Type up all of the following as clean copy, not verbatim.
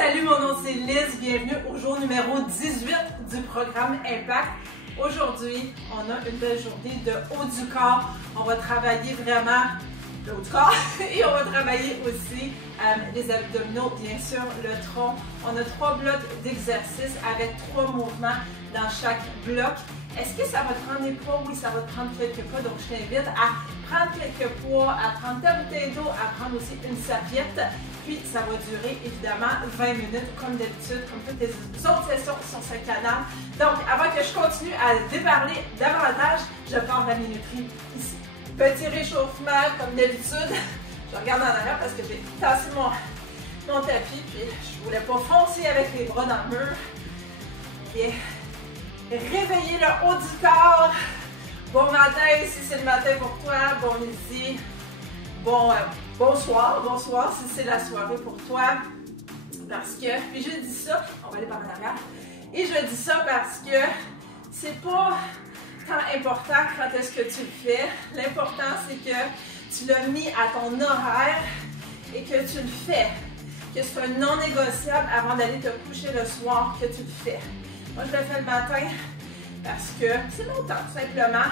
Salut, mon nom c'est Liz, bienvenue au jour numéro 18 du programme Impact. Aujourd'hui, on a une belle journée de haut du corps. On va travailler vraiment le haut du corps et on va travailler aussi les abdominaux, bien sûr, le tronc. On a 3 blocs d'exercices avec 3 mouvements dans chaque bloc. Est-ce que ça va te prendre des poids? Oui, ça va te prendre quelques poids. Donc, je t'invite à prendre quelques poids, à prendre ta bouteille d'eau, à prendre aussi une serviette. Puis, ça va durer évidemment 20 minutes, comme d'habitude, comme toutes les autres sessions sur ce canal. Donc, avant que je continue à déparler davantage, je pars de la minuterie ici. Petit réchauffement, comme d'habitude. Je regarde en arrière parce que j'ai tassé mon tapis. Puis, je voulais pas foncer avec les bras dans le mur. Et réveiller le haut du corps. Bon matin, si c'est le matin pour toi. Bon midi. Bonsoir si c'est la soirée pour toi. Parce que, puis je dis ça, on va aller par en arrière. Et je dis ça parce que c'est pas tant important quand est-ce que tu le fais. L'important, c'est que tu l'as mis à ton horaire et que tu le fais. Que c'est un non négociable avant d'aller te coucher le soir que tu le fais. Moi, je le fais le matin parce que c'est mon temps, tout simplement.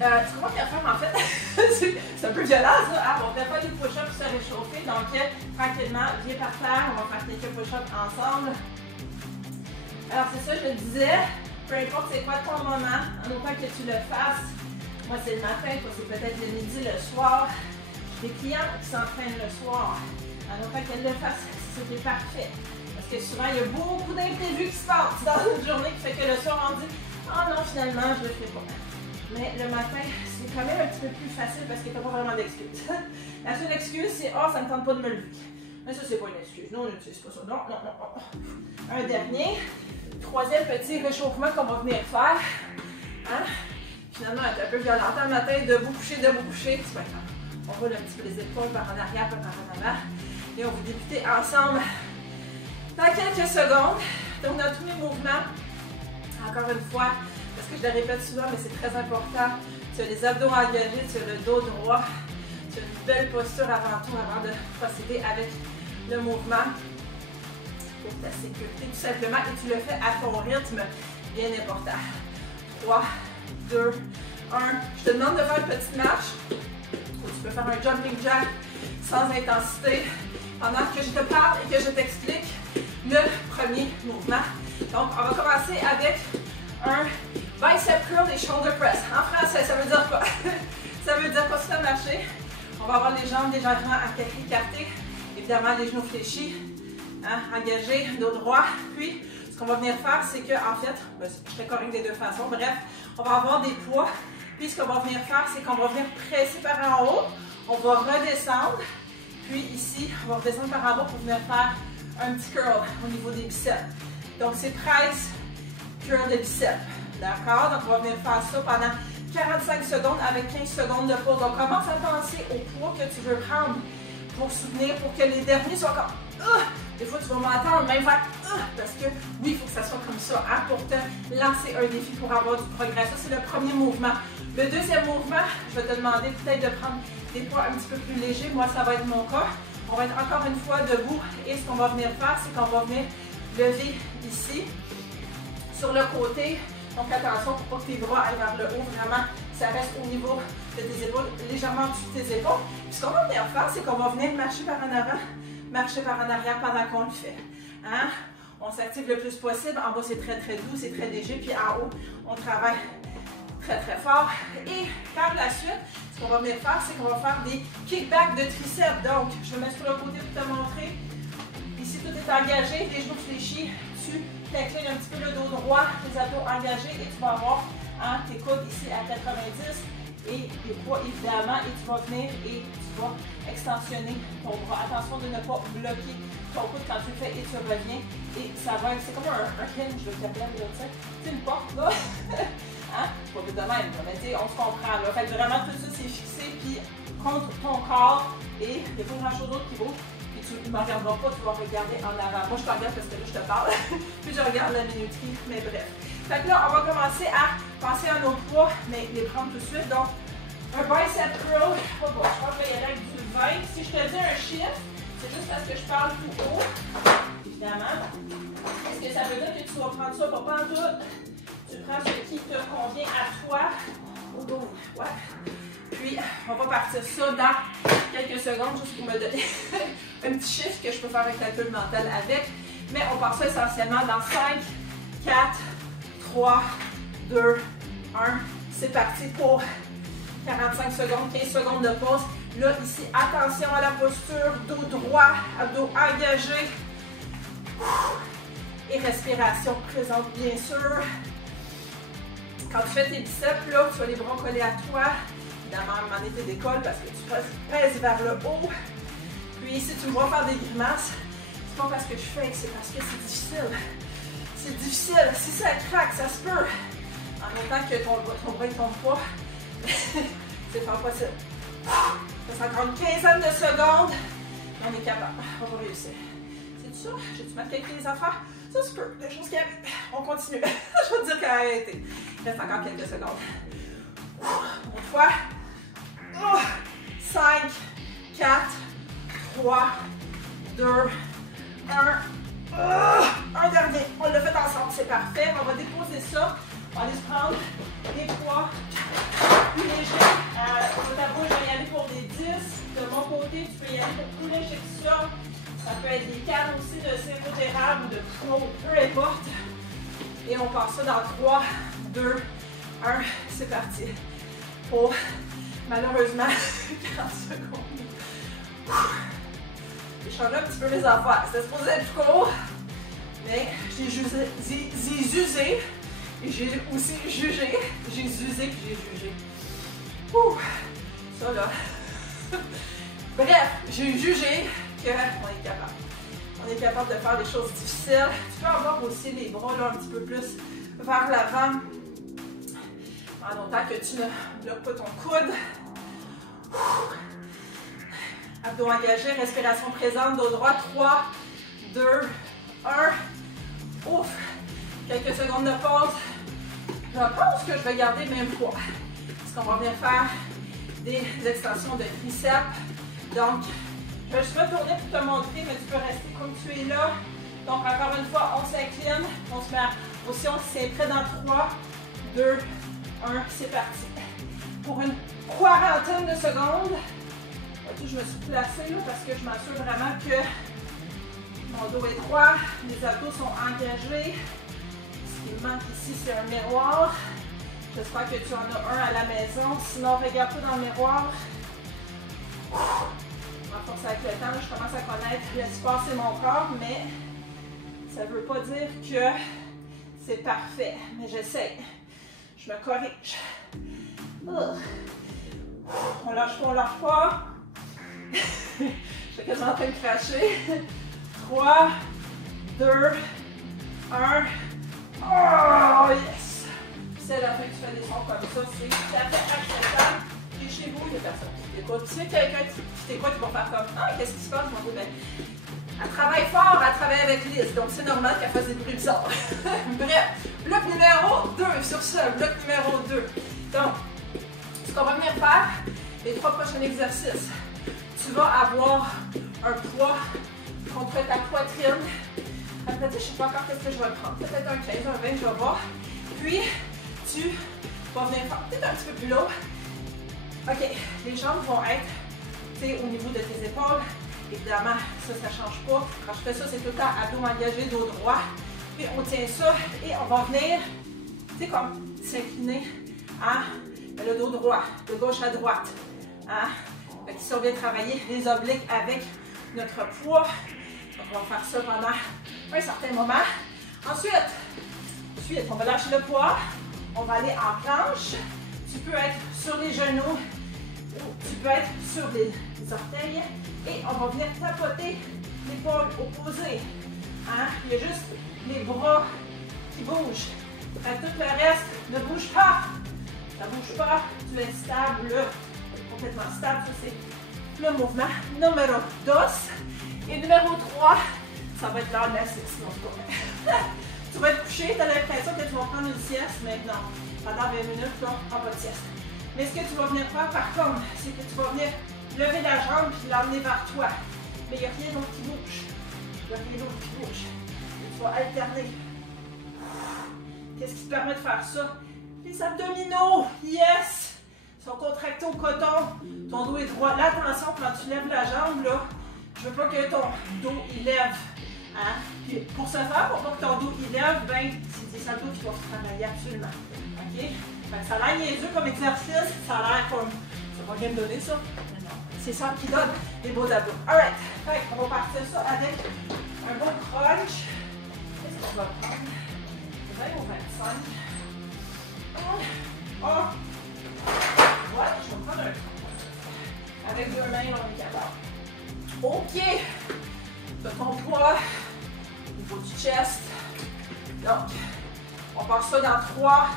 Tu commences à faire en fait, c'est un peu violent ça, hein? On va faire des push-ups pour se réchauffer, donc tranquillement, viens par terre, on va faire quelques push-ups ensemble. Alors c'est ça, je le disais, peu importe c'est quoi ton moment, en autant que tu le fasses, moi c'est le matin, toi c'est peut-être le midi, le soir, j'ai des clients qui s'entraînent le soir, en autant qu'elles le fassent, c'était parfait. Parce que souvent il y a beaucoup d'imprévus qui se passent dans une journée qui fait que le soir on dit « Ah non, finalement je le fais pas ». Mais le matin, c'est quand même un petit peu plus facile parce qu'il n'y a pas vraiment d'excuse. La seule excuse, c'est « Ah, ça ne me tente pas de me lever ». Mais ça, c'est pas une excuse. Non, on n'utilise pas ça. Non. Un dernier, troisième petit réchauffement qu'on va venir faire. Hein? Finalement, elle est un peu violente le matin, debout, couché. C'est pas grave. On roule un petit peu les épaules par en arrière, par en avant. Et on va débuter ensemble dans quelques secondes. Donc, dans tous mes mouvements, encore une fois, parce que je le répète souvent, mais c'est très important. Tu as les abdos engagés, tu as le dos droit, tu as une belle posture avant tout, avant de procéder avec le mouvement pour ta sécurité tout simplement. Et tu le fais à ton rythme, bien important. 3, 2, 1. Je te demande de faire une petite marche. Ou tu peux faire un jumping jack sans intensité pendant que je te parle et que je t'explique le premier mouvement. Donc, on va commencer avec un bicep curl et shoulder press. En français, ça veut dire quoi? Ça veut dire continuer à marcher. On va avoir les jambes légèrement écartées. Évidemment, les genoux fléchis. Hein, engagés, dos droit. Puis, ce qu'on va venir faire, c'est que, en fait, je fais correct des deux façons. Bref, on va avoir des poids. Puis, ce qu'on va venir faire, c'est qu'on va venir presser par en haut. On va redescendre. Puis, ici, on va redescendre par en bas pour venir faire un petit curl au niveau des biceps. Donc, c'est presse, curl de biceps. D'accord? Donc, on va venir faire ça pendant 45 secondes avec 15 secondes de pause. Donc, commence à penser au poids que tu veux prendre pour soutenir, pour que les derniers soient comme des fois, tu vas m'entendre même faire parce que oui, il faut que ça soit comme ça hein, pour te lancer un défi pour avoir du progrès. Ça, c'est le premier mouvement. Le deuxième mouvement, je vais te demander peut-être de prendre des poids un petit peu plus légers. Moi, ça va être mon cas. On va être encore une fois debout et ce qu'on va venir faire, c'est qu'on va venir lever ici sur le côté. Donc attention pour pas que tes bras aillent vers le haut, vraiment, ça reste au niveau de tes épaules, légèrement au-dessus de tes épaules. Puis ce qu'on va venir faire, c'est qu'on va venir marcher par en avant, marcher par en arrière pendant qu'on le fait. Hein? On s'active le plus possible. En bas, c'est très doux, c'est très léger. Puis en haut, on travaille très fort. Et par la suite, ce qu'on va venir faire, c'est qu'on va faire des kickbacks de triceps. Donc, je me mets sur le côté pour te montrer. Ici, tout est engagé, les genoux fléchis. Tu t'inclines un petit peu le dos droit, les abdos engagés et tu vas avoir hein, tes coudes ici à 90 et les poids évidemment et tu vas venir et tu vas extensionner ton bras. Attention de ne pas bloquer ton coude quand tu le fais et tu reviens et ça va, c'est comme un hinge de cabane, tu sais, c'est une porte là, hein? C'est pas tout de même, mais tu sais, on se comprend là. Fait que vraiment tout ça c'est fixé puis contre ton corps et il n'y a pas grand chose d'autre qui bouge. Tu ne me regarderas pas, tu vas regarder en avant. Moi, je te regarde parce que là, je te parle. Puis, je regarde la minuterie, mais bref. Fait que là, on va commencer à penser à nos poids, mais les prendre tout de suite. Donc, un bicep curl. Oh bon, je pense que je vais y aller avec du 20. Si je te dis un chiffre, c'est juste parce que je parle tout haut. veut dire que tu vas prendre ça pas pantoute. Tu prends ce qui te convient à toi. Au dos. Ouais. Puis, on va partir ça dans quelques secondes, juste pour me donner un petit chiffre que je peux faire un calcul mental avec. Mais on part ça essentiellement dans 5, 4, 3, 2, 1. C'est parti pour 45 secondes, 15 secondes de pause. Là, ici, attention à la posture, dos droit, abdos engagés. Et respiration présente, bien sûr. Quand tu fais tes biceps, là, tu as les bras collés à toi. Évidemment, à un moment donné, tu décolles parce que tu pèses vers le haut. Puis, si tu me vois faire des grimaces, c'est pas parce que je fais, c'est parce que c'est difficile. C'est difficile. Si ça craque, ça se peut. En même temps que ton bras ne tombe pas, c'est pas possible. Ça encore une quinzaine de secondes. On est capable. On va réussir. C'est ça? J'ai-tu mal calculé les affaires? Ça se peut. Des choses qui arrivent. On continue. Je vais te dire qu'elle a arrêté. Il reste encore quelques secondes. Une fois. 5, 4, 3, 2, 1. Un dernier. On l'a fait ensemble. C'est parfait. On va déposer ça. On va aller se prendre des poids plus légers. Sur ta bouche, je vais y aller pour des 10. De mon côté, tu peux y aller pour plus léger que ça. Ça peut être des cannes aussi de sirop d'érable ou de pro, peu importe. Et on passe ça dans 3, 2, 1. C'est parti. Pour malheureusement 40 secondes. J'ai changé un petit peu les affaires. C'était supposé être plus court, mais j'ai usé. Et j'ai aussi jugé. J'ai usé puis j'ai jugé. Ouh, ça là. Bref, j'ai jugé qu'on est capable. On est capable de faire des choses difficiles. Tu peux avoir aussi les bras là un petit peu plus vers l'avant. En autant que tu ne bloques pas ton coude. Abdos engagés, respiration présente, dos droit. 3, 2, 1. Ouf! Quelques secondes de pause. Je pense que je vais garder le même poids. Parce qu'on va venir faire des extensions de triceps. Donc, je vais juste retourner pour te montrer, mais tu peux rester comme tu es là. Donc, encore une fois, on s'incline. On se met en position qui s'est prêt dans 3, 2, 1. C'est parti. Pour une quarantaine de secondes. Ok, je me suis placée là parce que je m'assure vraiment que mon dos est droit. Les abdos sont engagés. Ce qui me manque ici, c'est un miroir. J'espère que tu en as un à la maison. Sinon, regarde-toi dans le miroir. Je m'enforce avec le temps. Je commence à connaître l'espace et mon corps, mais ça ne veut pas dire que c'est parfait. Mais j'essaie. Je me corrige. On lâche pas, on lâche pas. Je suis quasiment en train de cracher. 3, 2, 1. Oh yes! C'est la fin que tu fais des sons comme ça, c'est tout à fait acceptable. Et chez vous, il y a personne qui t'écoute. Si quelqu'un qui t'écoute, tu vas faire comme ah, qu'est-ce qui se passe, mon ben, elle travaille fort, elle travaille avec Liz, donc c'est normal qu'elle fasse des bruits bizarres. Bref, bloc numéro 2 sur ce, bloc numéro 2. Donc, ce qu'on va venir faire, les 3 prochains exercices, tu vas avoir un poids contre ta poitrine. Après, je ne sais pas encore qu'est-ce que je vais prendre. Peut-être un 15, un 20, je vais voir. Puis, tu vas venir faire peut-être un petit peu plus lourd. OK, les jambes vont être au niveau de tes épaules. Évidemment, ça ne change pas. Quand je fais ça, c'est tout le temps abdos engagés, dos droit. Puis, on tient ça et on va venir, tu sais, comme s'incliner à le dos droit, de gauche à droite. Fait que si on vient travailler les obliques avec notre poids, donc on va faire ça pendant un certain moment. Ensuite, on va lâcher le poids. On va aller en planche. Tu peux être sur les genoux ou tu peux être sur les orteils. Et on va venir tapoter l'épaule opposée. Il y a juste les bras qui bougent. Tout le reste ne bouge pas. Ça ne bouge pas. Tu es stable, complètement stable. Ça, c'est le mouvement numéro 2. Et numéro 3, ça va être l'heure de la sieste. Tu vas être couché, tu as l'impression que tu vas prendre une sieste, mais non. Pendant 20 minutes, on ne prend pas de sieste. Mais ce que tu vas venir faire, par contre, c'est que tu vas venir lever la jambe et l'emmener vers toi. Mais il n'y a rien d'autre qui bouge. Il n'y a rien d'autre qui bouge. Et tu vas alterner Qu'est-ce qui te permet de faire ça? Les abdominaux, yes! Ils sont contractés au coton. Ton dos est droit. Là, attention, quand tu lèves la jambe, là, je veux pas que ton dos il lève. Hein? Puis pour ce faire, pour pas que ton dos il lève, ben, c'est des abdos qui doivent travailler absolument. OK? Ben, ça a l'air niaiseux comme exercice. Ça a l'air comme. Ça va rien me donner ça. C'est ça qui donne les beaux abdos. Alright. Fait on va partir ça avec un bon crunch. Qu'est-ce que tu vas prendre? 20 ou 25. Ouais, je vais me prendre un crunch. Avec 2 mains, on est capable. OK. De ton poids au niveau du chest. Donc, on part ça dans 3,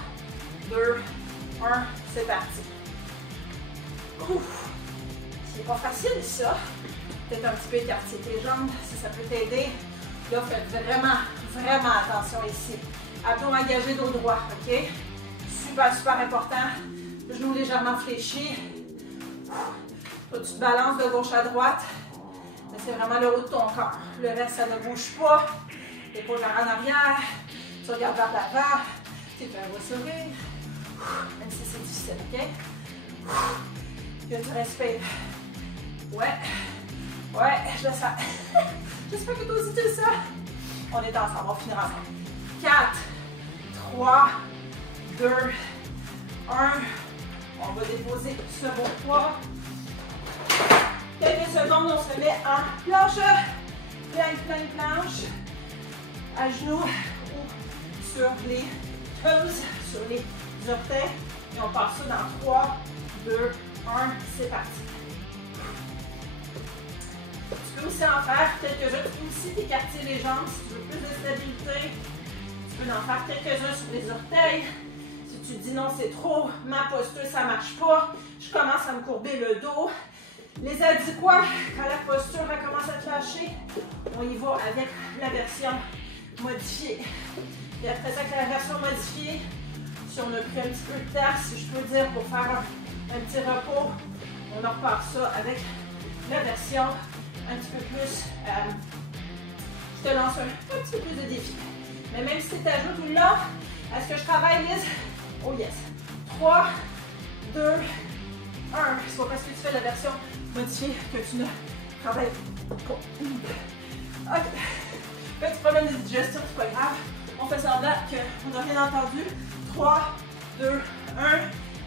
2, 1. C'est parti. Ouf. C'est pas facile ça. Peut-être un petit peu écarter tes jambes si ça peut t'aider. Là, faites vraiment attention ici. Abdos engagés, dos droit, ok? Super important. Genoux légèrement fléchis. Là, tu te balances de gauche à droite. Mais c'est vraiment le haut de ton corps. Le reste, ça ne bouge pas. L'épaule vers en arrière. Tu regardes vers l'avant. Tu fais un beau sourire. Même si c'est difficile, ok? Puis tu respires. Ouais, je le sens. J'espère que toi aussi tu le sens. On est ensemble, on va finir ensemble. 4, 3, 2, 1. On va déposer ce beau poids. Quelques secondes, on se met en planche. Planche. À genoux ou sur les toes, sur les orteils. Et on part ça dans 3, 2, 1. C'est parti. Tu peux aussi en faire quelques-uns. Tu peux aussi t'écarter les jambes si tu veux plus de stabilité. Tu peux en faire quelques-uns sur les orteils. Si tu dis non, c'est trop, ma posture, ça ne marche pas, je commence à me courber le dos. Les adéquats, quand la posture elle commence à te lâcher, on y va avec la version modifiée. Et après ça, avec la version modifiée, si on a pris un petit peu de temps, si je peux dire, pour faire un petit repos, on en repart ça avec la version un petit peu plus, je te lance un petit peu plus de défi. Mais même si tu ajoutes là, est-ce que je travaille, Liz? Oh yes. 3, 2, 1. C'est pas parce que tu fais la version modifiée que tu ne travailles pas. Ok. Petit problème de digestion, c'est pas grave. On fait semblant qu'on n'a rien entendu. 3, 2, 1.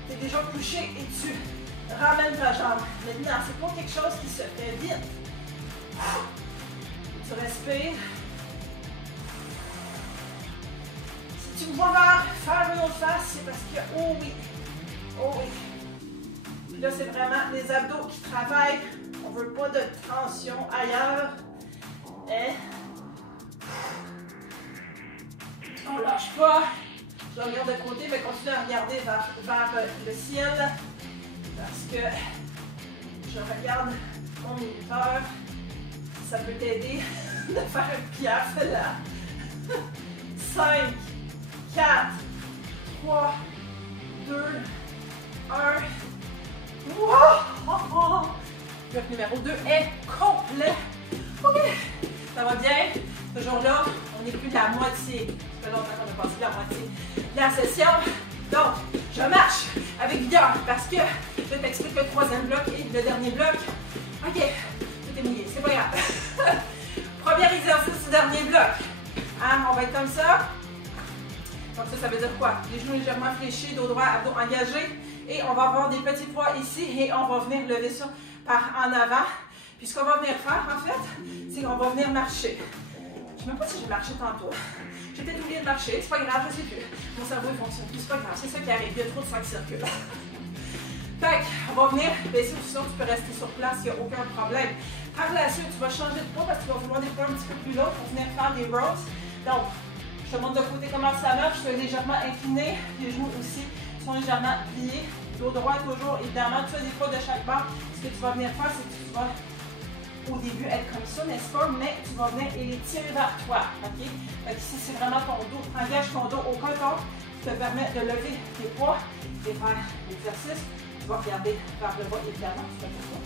Tu es déjà couché et tu ramènes ta jambe. Maintenant, c'est pas quelque chose qui se fait vite. Tu respires. Si tu me vois faire une autre face, c'est parce que, oh oui. Puis là, c'est vraiment les abdos qui travaillent. On ne veut pas de tension ailleurs. Et on ne lâche pas. Je regarde de côté, mais continue à regarder vers le ciel. Parce que je regarde mon minuteur. Ça peut t'aider de faire un piaf là. 5, 4, 3, 2, 1. Wow! Bloc numéro 2 est complet. OK. Ça va bien? Toujours là, on n'est plus de la moitié. Ça fait longtemps qu'on a passé la moitié de la session. Donc, je marche avec vigueur parce que je t'explique le troisième bloc et le dernier bloc. OK. Tout est mouillé, c'est pas grave. Premier exercice du dernier bloc. Hein, on va être comme ça. Donc ça veut dire quoi? Les genoux légèrement fléchis, dos droit, abdos engagés. Et on va avoir des petits poids ici et on va venir lever ça par en avant. Puis ce qu'on va venir faire en fait, c'est qu'on va venir marcher. Je ne sais même pas si j'ai marché tantôt. J'ai peut-être oublié de marcher, c'est pas grave, je sais plus. Mon cerveau il fonctionne plus, c'est pas grave, c'est ça qui arrive, il y a trop de sang qui circule. Fait on va venir baisser ou sinon tu peux rester sur place, il n'y a aucun problème. Par la suite, tu vas changer de poids parce que tu vas vouloir des poids un petit peu plus longs pour venir faire des rows. Donc, je te montre de côté comment ça marche, je suis légèrement incliné, les genoux aussi sont légèrement pliés. Dos droit toujours, évidemment, tu as des poids de chaque bord. Ce que tu vas venir faire, c'est que tu vas au début être comme ça, n'est-ce pas? Mais tu vas venir et les tirer vers toi, ok? Fait que ici, c'est vraiment ton dos. Engage ton dos au coton, qui te permet de lever tes poids et faire l'exercice. Tu vas regarder vers le bas, évidemment, tu fais comme ça.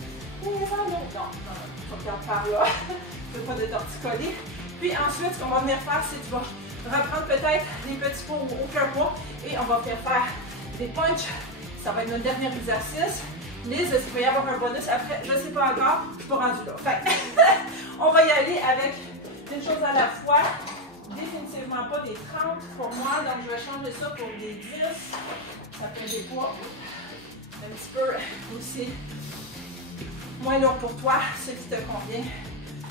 Ou vers le haut. Non, tu regardes par là. Tu ne veux pas de torticolis. Puis ensuite, ce qu'on va venir faire, c'est que tu vas reprendre peut-être des petits poids ou aucun poids et on va faire des punches. Ça va être notre dernier exercice. Lise, est-ce qu'il va y avoir un bonus après? Je ne sais pas encore, je ne suis pas rendue là. Fait, on va y aller avec une chose à la fois. Définitivement pas des 30 pour moi, donc je vais changer ça pour des 10. Ça fait des poids un petit peu aussi moins lourd pour toi, ce qui te convient,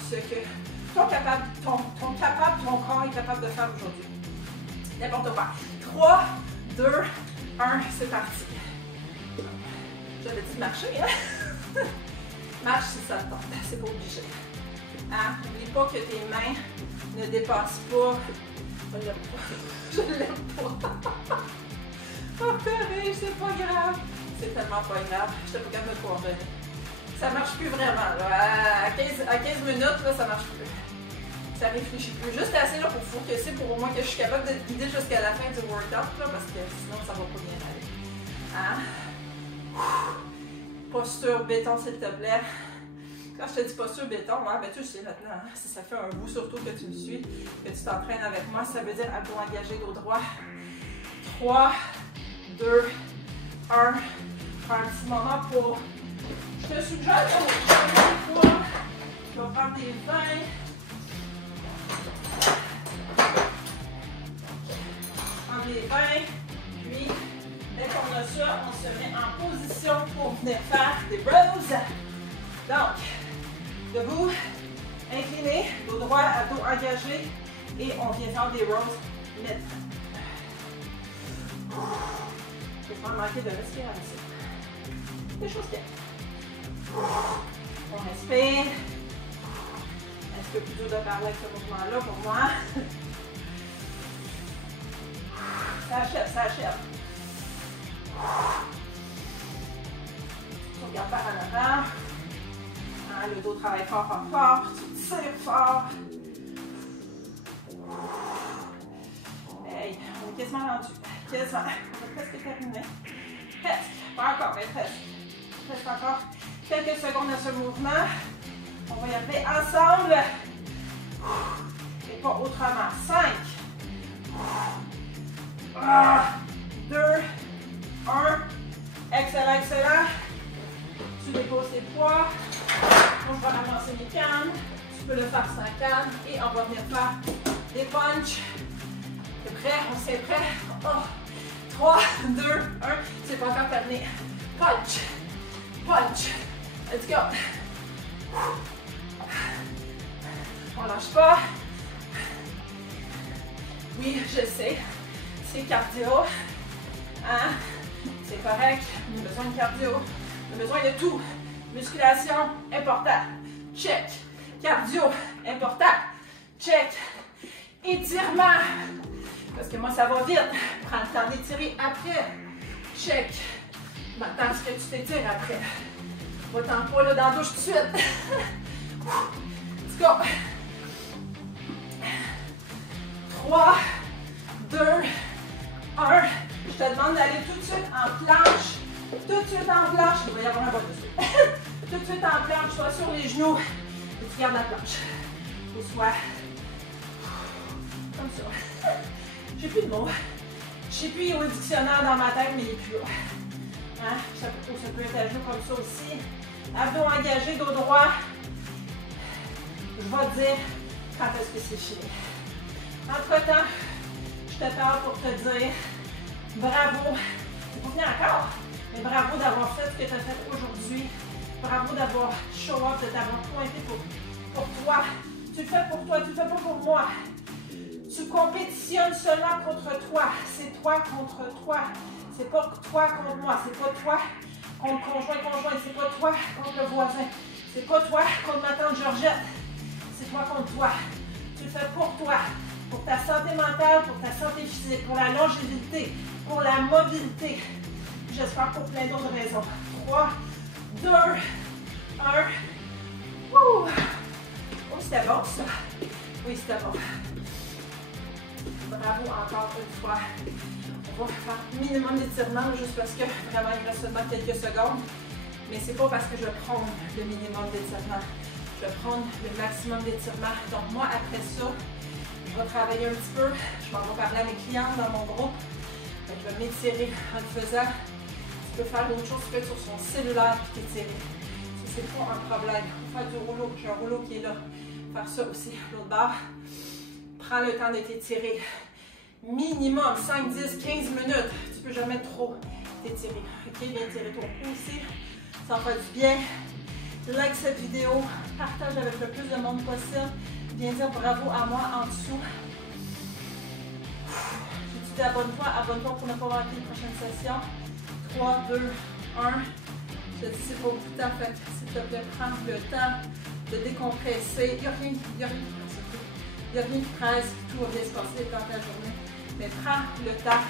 ce que ton corps est capable de faire aujourd'hui. N'importe quoi. 3, 2, 1, c'est parti. J'avais dit de marcher, hein? Marche si ça te tente, c'est pas obligé. Hein? N'oublie pas que tes mains ne dépassent pas. Je l'aime pas. Je l'aime pas. Oh, purée, c'est pas grave. C'est tellement pas grave. Je n'étais pas capable de me coordonner. Ça marche plus vraiment. Là. À 15 minutes, là, ça marche plus. Ça réfléchit plus. Juste assez là, pour focuser pour au moins que je suis capable de guider jusqu'à la fin du workout, là, parce que sinon, ça va pas bien aller. Hein? Posture béton, s'il te plaît. Quand je te dis posture béton, hein, ben tu le sais maintenant, hein, si ça fait un bout surtout que tu me suis, que tu t'entraînes avec moi, ça veut dire abdos engagés, dos droit. 3, 2, 1. Prends un petit moment pour... Je te suggère tu vas prendre tes 20. Prends les 20. Puis, dès qu'on a ça, on se met en position pour venir faire des rows. Donc, debout, incliné, dos droit, abdos engagés. Et on vient faire des rows net. Je vais manquer de respiration. Des choses qu'il y a. On respire. Un petit peu plus dur de parler avec ce mouvement-là pour moi. Ça achève, ça achève. Tu regardes par en avant. Hein, le dos travaille fort, fort, fort. Tu tires fort. Hey, on est quasiment rendu. Quasiment. On va presque terminer. Presque. Pas encore, mais presque. Presque encore. Quelques secondes à ce mouvement. On va y aller ensemble. Et pas autrement. 5, 2, 1. Excellent, excellent. Tu déposes tes poids. Moi, je vais ramasser mes cannes. Tu peux le faire sans canne. Et on va venir faire des punches. T'es prêt? On s'est prêt? 3, 2, 1. C'est pas encore terminé. Punch. Punch. Let's go. On lâche pas. Oui, je sais. C'est cardio. Hein? C'est correct. On a besoin de cardio. On a besoin de tout. Musculation, important. Check. Cardio, important. Check. Étirement. Parce que moi, ça va vite. Prends le temps d'étirer après. Check. M'attends à ce que tu t'étires après. Va-t'en pas là dans la douche tout de suite. Let's go. 3, 2, 1. Je te demande d'aller tout de suite en planche. Tout de suite en planche. Il va y avoir un bonus. Tout de suite en planche, soit sur les genoux. Et tu gardes la planche. Ou soit comme ça. J'ai plus de mots. Je sais plus, il y a un dictionnaire dans ma tête, mais il est plus là. Hein? Ça peut être à genoux comme ça aussi. Abdos engagés, dos droit. Je vais te dire quand est-ce que c'est fini. Entre-temps, je te parle pour te dire bravo. C'est pas fini encore, mais bravo d'avoir fait ce que tu as fait aujourd'hui. Bravo d'avoir show up, de t'avoir pointé pour toi. Tu le fais pour toi, tu le fais pas pour moi. Tu compétitionnes seulement contre toi. C'est toi contre toi. C'est pas toi contre moi. C'est pas toi contre conjoint. C'est pas toi contre le voisin. C'est pas toi contre ma tante Georgette. C'est toi contre toi. Tu le fais pour toi. Pour ta santé mentale, pour ta santé physique, pour la longévité, pour la mobilité. J'espère pour plein d'autres raisons. 3, 2, 1. Oh, c'était bon ça. Oui, c'était bon. Bravo encore une fois. On va faire minimum d'étirement juste parce que vraiment il reste seulement quelques secondes. Mais c'est pas parce que je prends le minimum d'étirement. Je vais prendre le maximum d'étirement. Donc moi après ça, Je vais travailler un petit peu. Je m'en vais parler à mes clientes dans mon groupe. Donc, je vais m'étirer en le faisant. Tu peux faire autre chose, tu peux être sur son cellulaire et t'étirer. Ça, c'est pas un problème. Faire du rouleau. J'ai un rouleau qui est là. Faire ça aussi, l'autre barre. Prends le temps de t'étirer. Minimum 5, 10, 15 minutes. Tu peux jamais trop t'étirer. Ok, viens étirer ton cou aussi. Ça en fait du bien. Like cette vidéo. Partage avec le plus de monde possible. Viens dire bravo à moi en dessous. Si tu t'es abonne-toi pour ne pas manquer les prochaines sessions. 3, 2, 1. Je te dis, c'est pas beaucoup de temps. Fait s'il te plaît, prends le temps de décompresser. Il n'y a rien qui presse. Il n'y a rien qui presse. Tout va bien se passer dans ta journée. Mais prends le temps.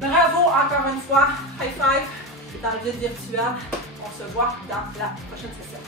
Bravo encore une fois. High five. C'est dans le vide virtuel. On se voit dans la prochaine session.